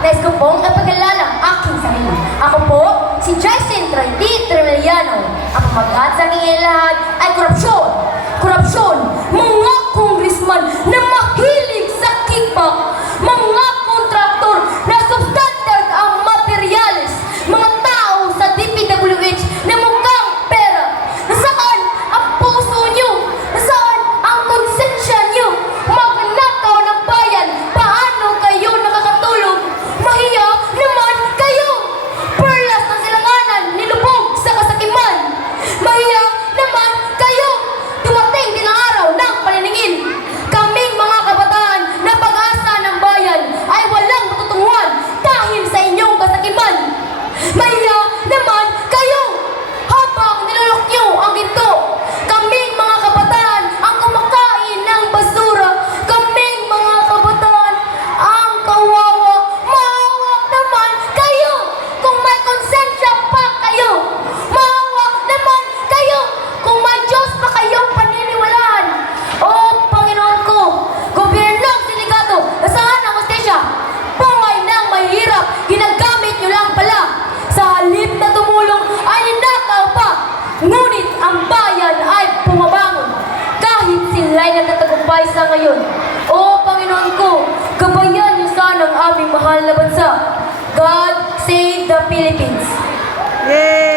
nais ko pong ipag-alala ang aking sarili. Ako po, si Jason Tremeliano. Ang pamagat sa aking lahat ay korupsyon. Korupsyon, mga kongresman na mahilig sa kickback, mga kontraktor na substandard ang materyales, mga tao sa DPWH na mukhang pera. Nasaan ang puso nyo? Nasaan ang konsensya nyo? Magnakaw ng bayan, paano kayo nakakatulog? Mahiya naman kayo! Perlas ng silanganan, nilubog sa kasakiman. Mahiya naman kayo! Dumating din ang araw ng paniningil. Kaming mga kabataan na pag-asa ng bayan ay walang matutunguhan dahil sa inyong kasakiman. Mahiya naman kayo! Habang nilulok nyo ang ginto, kaming mga kabataan ang kumakain ng basura. Kaming mga kabataan ang kawawa. Maawa naman kayo kung may konsensya pa kayo. Maawa naman kayo kung may Diyos pa kayong paniniwalaan. O Panginoon ko, gobyernong sindikato, nasaan ang hostesya? Buhay ng mahirap, ginagamit nyo lang pala. Sa halip na tumulong ay ninakaw pa. Ngunit ang bayan ay pumabangon kahit sila'y nagtatagumpay sa ngayon. O Panginoon ko, gabayan niyo sana ang aming mahal na bansa. God save the Philippines. Yay!